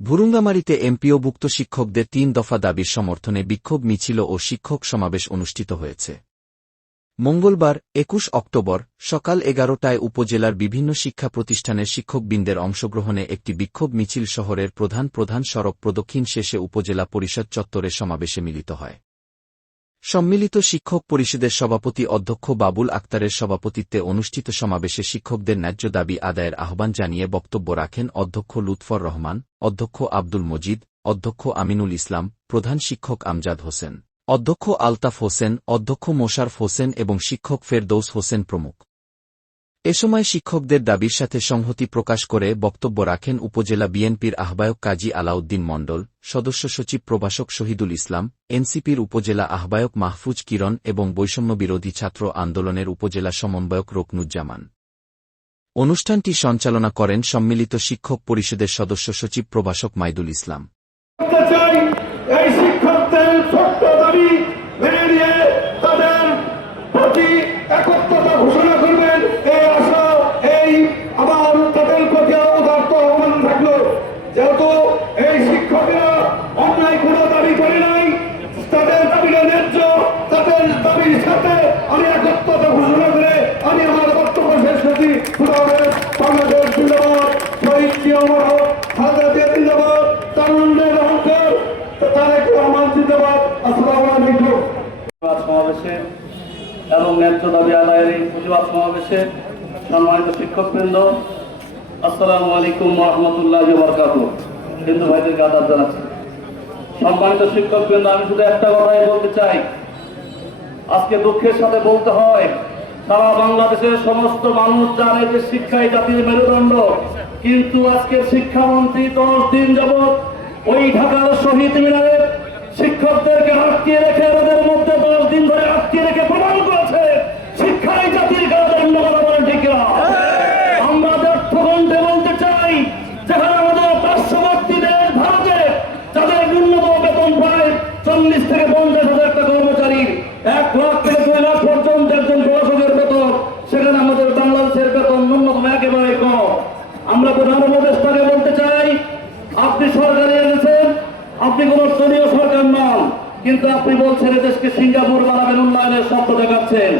ভুরুঙ্গামারীতে এমপিওভুক্ত শিক্ষকদের ৩ দফা দাবির সমর্থনে বিক্ষোভ মিছিল ও শিক্ষক সমাবেশ অনুষ্ঠিত হয়েছে। মঙ্গলবার ২১ অক্টোবর সকাল ১১টায় উপজেলার বিভিন্ন শিক্ষা প্রতিষ্ঠানের শিক্ষকবৃন্দের অংশগ্রহণে একটি বিক্ষোভ মিছিল শহরের প্রধান সড়ক প্রদক্ষিণ শেষে উপজেলা পরিষদ চত্বরে সমাবেশে মিলিত হয়। সম্মিলিত শিক্ষক পরিষদের সভাপতি অধ্যক্ষ বাবুল আক্তারের সভাপতিত্বে অনুষ্ঠিত সমাবেশে শিক্ষকদের ন্যায্য দাবি আদায়ের আহ্বান জানিয়ে বক্তব্য রাখেন অধ্যক্ষ লুৎফর রহমান, অধ্যক্ষ আব্দুল মজিদ, অধ্যক্ষ আমিনুল ইসলাম, প্রধান শিক্ষক আমজাদ হোসেন, অধ্যক্ষ আলতাফ হোসেন, অধ্যক্ষ মোশারফ হোসেন এবং শিক্ষক ফেরদৌস হোসেন প্রমুখ। এ সময় শিক্ষকদের দাবির সাথে সংহতি প্রকাশ করে বক্তব্য রাখেন উপজেলা বিএনপির আহ্বায়ক কাজী আলাউদ্দিন মণ্ডল, সদস্য সচিব প্রভাষক শহীদুল ইসলাম, এনসিপির উপজেলা আহ্বায়ক মাহফুজ কিরণ এবং বৈষম্যবিরোধী ছাত্র আন্দোলনের উপজেলা সমন্বয়ক রুকনুজ্জামান। অনুষ্ঠানটি সঞ্চালনা করেন সম্মিলিত শিক্ষক পরিষদের সদস্য সচিব প্রভাষক মাইদুল ইসলাম। যেহেতু এই শিক্ষকেরা অন্যায় কোনো দাবি করে নাই, তাদের দাবিটা ন্যায্য, তাদের দাবির সাথে আমি একত্রতা ঘোষণা করে আমি আমার বক্তব্য শেষ করছি। বাংলাদেশ জিন্দাবাদ, শহীদ জিয়া খালেদা জিয়া জিন্দাবাদ, তারুণ্যের অহংকার তারেক রহমান জিন্দাবাদ। আসসালামু আলাইকুম। সমাবেশে এবং ন্যায্য দাবি আদায়ের এই প্রতিবাদ সমাবেশে সম্মানিত শিক্ষকবৃন্দ, আসসালামু আলাইকুম ওয়া রাহমাতুল্লাহি ওয়া বারাকাতুহু। হিন্দু ভাইদেরকে আদাব জানাচ্ছি। সম্মানিত শিক্ষকবৃন্দ, আমি শুধু একটা কথাই বলতে চাই, আজকে দুঃখের সাথে বলতে হয়, সারা বাংলাদেশের সমস্ত মানুষ জানে যে শিক্ষাই জাতির মেরুদণ্ড, কিন্তু আজকে শিক্ষামন্ত্রী 10 দিন যাবৎ ওই ঢাকার শহীদ মিনারে শিক্ষকদেরকে আটকে রেখে, ওদের মধ্যে 10 দিন ধরে আটকে রেখে প্রমাণ করেছে শিক্ষাই জাতির মেরুদণ্ড। কথা বলেন ঠিক না? আমরা ব্যর্থকণ্ঠে বলতে চাই, যেখানে আমাদের পার্শ্ববর্তী দেশ ভারতে যাদের ন্যূনতম বেতন প্রায় 40 থেকে 50 হাজার টাকা কর্মচারী, 1 লাখ থেকে 2 লাখ পর্যন্ত একজন প্রশাসকের বেতন, সেখানে আমাদের বাংলাদেশের বেতন ন্যূনতম একেবারে কম। আমরা প্রধান উপদেষ্টাকে বলতে চাই, আপনি সরকারে এনেছেন, আপনি কোন দলীয় সরকার নন, কিন্তু আপনি বলছেন দেশকে সিঙ্গাপুর বানাবেন, উন্নয়নের স্বপ্ন দেখাচ্ছেন,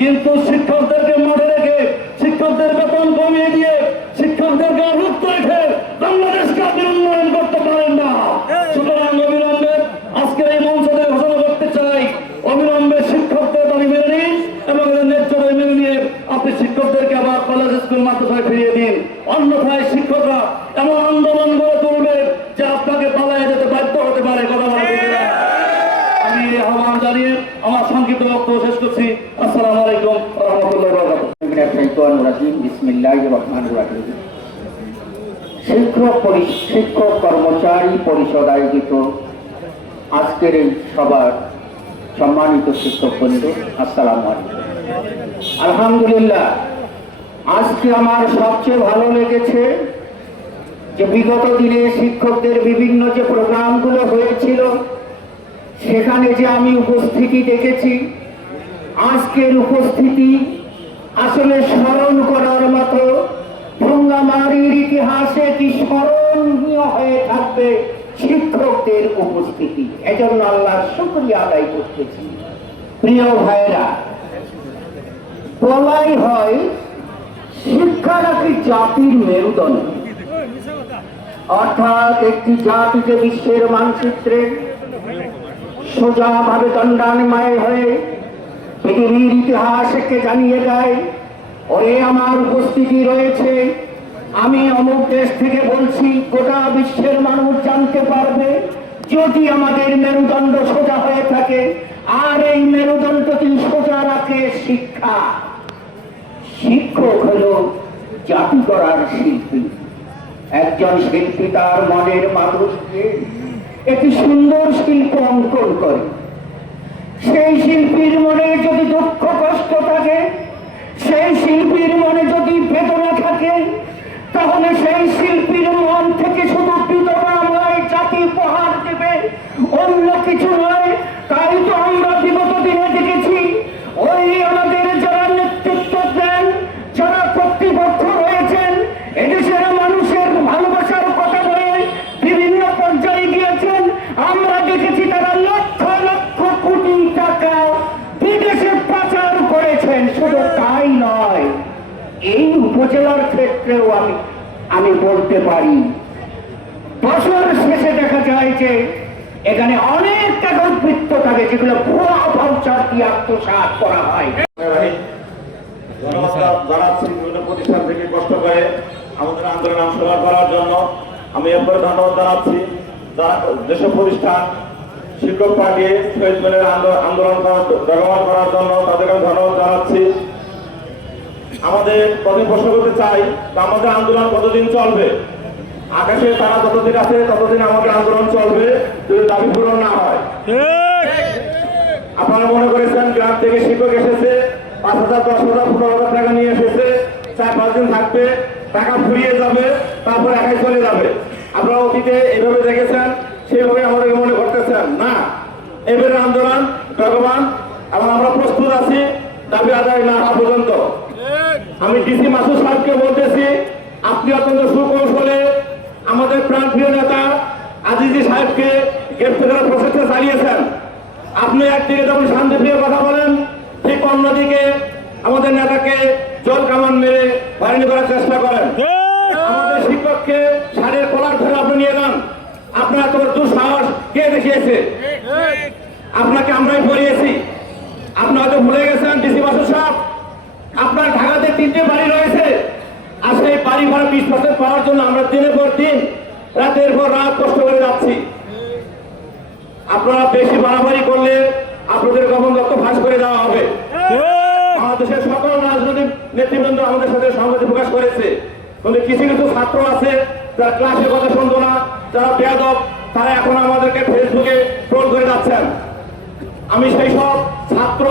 কিন্তু শিক্ষকদেরকে মাঠে রেখে, শিক্ষকদের বেতন কমিয়ে দিয়ে, শিক্ষকদেরকে মুক্ত রেখে বাংলাদেশকে আপনি উন্নয়ন করতে পারেন না। সুতরাং অবিলম্বে আজকের এই মঞ্চ থেকে ঘোষণা করতে চাই, অবিলম্বে শিক্ষকদের দাবি মেনে নিন এবং ন্যায্য দাবি মেনে নিয়ে আপনি শিক্ষকদেরকে আবার কলেজ, স্কুল, মাদ্রাসায় ফিরিয়ে দিন। অন্যথায় শিক্ষকরা এমন আন্দোলন গড়ে তুলবে যে আপনাকে পালায় যেতে বাধ্য হতে পারে। কথা বলা আমি আহ্বান জানিয়ে আমার সংক্ষিপ্ত বক্তব্য শেষ করছি। আসসালামু আলাইকুম ওয়া রাহমাতুল্লাহি ওয়া বারাকাতুহু। বিসমিল্লাহির রহমানির রহিম। শিক্ষক কর্মচারী পরিষদ আয়োজিত আজকের এই সভার সম্মানিত শিক্ষকবৃন্দ, আসসালামু আলাইকুম। আলহামদুলিল্লাহ, আজকে আমার সবচেয়ে ভালো লেগেছে যে বিগত দিনে শিক্ষকদের বিভিন্ন যে প্রোগ্রামগুলো হয়েছিল সেখানে যে আমি উপস্থিতি দেখেছি, আজকের উপস্থিতি আসলে স্মরণ করার মতো। ভুরুঙ্গামারীর ইতিহাসে কি স্মরণীয় হয়ে থাকবে শিক্ষকদের উপস্থিতি। এজন্য আল্লাহর শুকরিয়া আদায় করতেছি। প্রিয় ভাইরা, বলাই হয় শিক্ষা নাকি জাতির মেরুদণ্ড, অর্থাৎ একটি জাতিকে বিশ্বের মানচিত্রে সোজাভাবে দণ্ডায়মান হয়ে পৃথিবীর ইতিহাসকে জানিয়ে দেয়, ওরে আমার উপস্থিতি রয়েছে, আমি অমুক দেশ থেকে বলছি, গোটা বিশ্বের মানুষ জানতে পারবে যদি আমাদের মেরুদণ্ড সোজা হয়ে থাকে। আর এই মেরুদণ্ডটি সোজা রাখে শিক্ষা। শিক্ষক হলো জাতি গড়ার শিল্পী। একজন শিল্পী তার মনের মাধুর্যে একটি সুন্দর শিল্প অঙ্কন করে। সেই শিল্পীর মনে যদি দুঃখ কষ্ট থাকে, সেই শিল্পীর মনে যদি বেদনা থাকে, তাহলে সেই শিল্পীর মন থেকে শুধু বিধবা নয়, জাতি উপহার দেবে, অন্য কিছু নয়। তাই তো আমরা বিগত দিনে দেখেছি, ওই আমাদের যারা নেতৃত্ব দেন, যারা কর্তৃপক্ষ রয়েছেন, এদেশের মানুষের ভালোবাসার কথা বলে উপজেলার ক্ষেত্রেও আমি বলতে পারি। বছর শেষে দেখা যায় যে এখানে অনেক টাকা উদ্বৃত্ত থাকে, যেগুলো ভুয়া ভাউচার দিয়ে আত্মসাৎ করা হয়। ধন্যবাদ জানাচ্ছি বিভিন্ন প্রতিষ্ঠান থেকে কষ্ট করে আমাদের আন্দোলনে অংশগ্রহণ করার জন্য। আমি এরপরে ধন্যবাদ জানাচ্ছি যারা যেসব প্রতিষ্ঠান শিক্ষক পাঠিয়ে শহীদ মিনারে আন্দোলন জগমান করার জন্য, তাদেরকে আমি ধন্যবাদ জানাচ্ছি। আমাদের প্রতি প্রশ্ন করতে চাই, আমাদের আন্দোলন কতদিন চলবে? আকাশে তারা যতদিন আছে ততদিন আমাদের আন্দোলন চলবে, যদি দাবি পূরণ না হয়। আপনারা মনে করেছেন গ্রাম থেকে শিক্ষক এসেছে, 5,000, 10,000, 15,000 টাকা নিয়ে এসেছে, 4-5 দিন থাকবে, টাকা ফুরিয়ে যাবে, তারপর একাই চলে যাবে। আপনারা অতীতে এইভাবে দেখেছেন, সেইভাবে আমাদেরকে মনে করতেছেন না। এবারে আন্দোলন ভগবান এবং আমরা প্রস্তুত আছি দাবি আদায় না হওয়া পর্যন্ত। আমি ডিসি মাসুদ সাহেবকে বলতেছি, আপনি অত্যন্ত সুকৌশলে আমাদের প্রাণপ্রিয় নেতা আজিজি সাহেবকে গ্রেফতার করার প্রচেষ্টা চালিয়েছেন। আপনি একদিকে যখন শান্তিপ্রিয় কথা বলেন, ঠিক অন্যদিকে আমাদের নেতাকে জল কামান মেরে বাহিনী করার চেষ্টা করেন। আমাদের শিক্ষককে শাড়ির কলার ধরে আপনি নিয়ে যান। আপনার এত বড় দুঃসাহস কে দেখিয়েছে? আপনাকে আমরাই পড়িয়েছি। আপনি হয়তো ভুলে গেছেন ডিসি মাসুদ সাহেব, আপনার ঢাকাতে 3টে বাড়ি রয়েছে, আর সেই বাড়ি ভাড়া 20% পাওয়ার জন্য আমরা দিনের পর দিন, রাতের পর রাত কষ্ট করে যাচ্ছি। আপনারা বেশি বাড়াবাড়ি করলে আপনাদের গোপন তথ্য ফাঁস করে দেওয়া হবে। বাংলাদেশের সকল রাজনৈতিক নেতৃবৃন্দ আমাদের সাথে সংহতি প্রকাশ করেছে, কিন্তু কিছু কিছু ছাত্র আছে যারা ক্লাসের কথা শুনতো না, যারা বেয়াদব, তারা এখন আমাদেরকে ফেসবুকে ট্রোল করে যাচ্ছেন। আমি সেই সব ছাত্র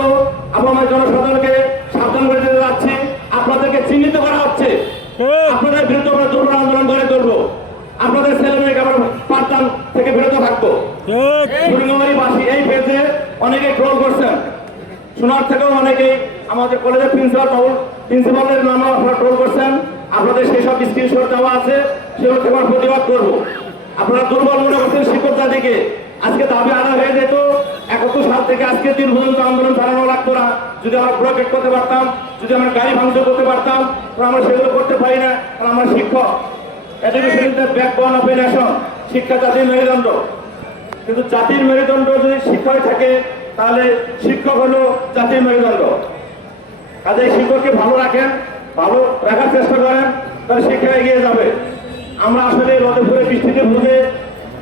এবং জনসাধারণকে সাবধান করে দিতে যাচ্ছি, আপনাদেরকে চিহ্নিত করা হচ্ছে। আপনাদের বিরুদ্ধে আমরা দুর্বল আন্দোলন গড়ে তুলবো। আপনাদের ছেলে মেয়েকে আমরা পাঠদান থেকে বিরত থাকবো। বুড়িগঙ্গাবাসী এই পেজে অনেকে ট্রোল করছেন, শোনার থেকেও অনেকেই আমাদের কলেজের প্রিন্সিপালের নামে আপনারা ট্রোল করছেন। আপনাদের সেই সব স্ক্রিনশট দেওয়া আছে, সেগুলো থেকে আমরা প্রতিবাদ করবো। আপনারা দুর্বল মনে করছেন শিক্ষক জাতিকে। আজকে দাবি আদায় হয়ে যেত, 71 সাল থেকে আজকে দিন পর্যন্ত আন্দোলন চালানো লাগতো না। যদি আমরা ব্লকেট করতে পারতাম, যদি আমরা গাড়ি ভাঙচুর করতে পারতাম, আমরা সেগুলো করতে পারি না, কারণ আমরা শিক্ষক। Education backbone of a nation, শিক্ষা জাতির মেরুদণ্ড। কিন্তু জাতির মেরুদণ্ড যদি শিক্ষায় থাকে, তাহলে শিক্ষক হলো জাতির মেরুদণ্ড। কাজে শিক্ষককে ভালো রাখেন, ভালো রাখার চেষ্টা করেন, তাহলে শিক্ষা এগিয়ে যাবে। আমরা আসলে রোদে পুরে বৃষ্টিতে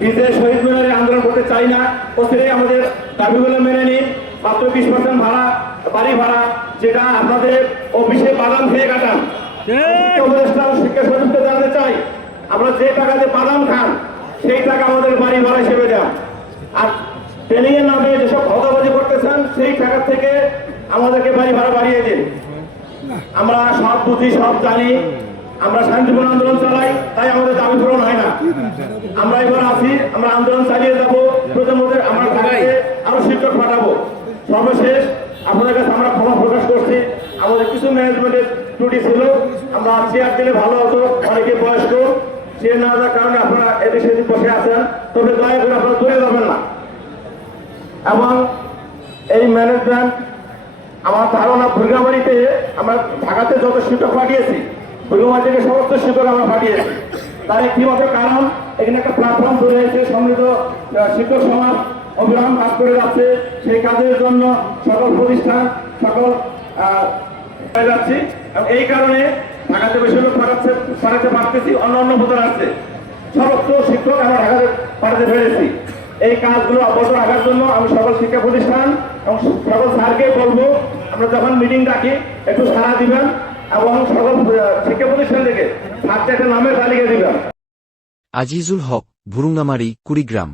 ভিজে শহীদ মিনারে আন্দোলন করতে চাই না। প্রতিদিনই আমাদের দাবিগুলো মেনে নিন। মাত্র 20% ভাড়া, বাড়ি ভাড়া, যেটা আপনাদের অফিসে বাদাম খেয়ে কাটান। শিক্ষা সচেতন জানতে চাই, আমরা যে টাকাতে বাদাম খান, সেই টাকা আমাদের বাড়ি ভাড়া হিসেবে দেন। আর ট্রেনিং এর নামে যেসব ভাগাভাগি করতেছেন, সেই টাকা থেকে আমাদেরকে বাড়ি ভাড়া বাড়িয়ে দিন। আমরা সব বুঝি, সব জানি, আমরা শান্তিপূর্ণ আন্দোলন চালাই, তাই আমাদের দাবি পূরণ হয় না। আমরা এবার আছি, আমরা আন্দোলন চালিয়ে যাবো। প্রথমে আমরা ঢাকায় আরো শিক্ষক পাঠাবো। সর্বশেষ আপনাদের কাছে আমরা ক্ষমা প্রকাশ করছি, আমাদের কিছু ম্যানেজমেন্টের ত্রুটি ছিল। আমরা চেয়ার দিলে ভালো হতো, অনেকে বয়স্ক, চেয়ার না যাওয়ার কারণে আপনারা এদিক সেদিক বসে আছেন। তবে দয়া করে আপনারা দূরে যাবেন না। এবং এই ম্যানেজমেন্ট, আমার ধারণা ভুরগামারিতে আমরা ঢাকাতে যত শিক্ষক পাঠিয়েছি, ভুরগামারি থেকে সমস্ত শিক্ষক আমরা পাঠিয়েছি। তার একটি মাত্র কারণ, এখানে একটা প্ল্যাটফর্ম তৈরি হয়েছে, সমৃদ্ধ শিক্ষক সমাজ অবিরাম কাজ করে যাচ্ছে। সেই কাজের জন্য সকল প্রতিষ্ঠান, সকল যাচ্ছি। এই কারণে ঢাকাতে বেশি লোক পাঠাতে পারতেছি, অন্য ভোটার আসছে। সমস্ত শিক্ষক আমরা ঢাকাতে পাঠাতে পেরেছি। এই কাজগুলো অব্যাহত রাখার জন্য আমি সকল শিক্ষা প্রতিষ্ঠান এবং সকল স্যারকে বলবো, আমরা যখন মিটিং ডাকি একটু সাড়া দিবেন এবং সকল শিক্ষা প্রতিষ্ঠান থেকে স্যারকে একটা নামের তালিকা দিবেন। আজিজুল হক, ভুরুঙ্গামারি, কুড়িগ্রাম।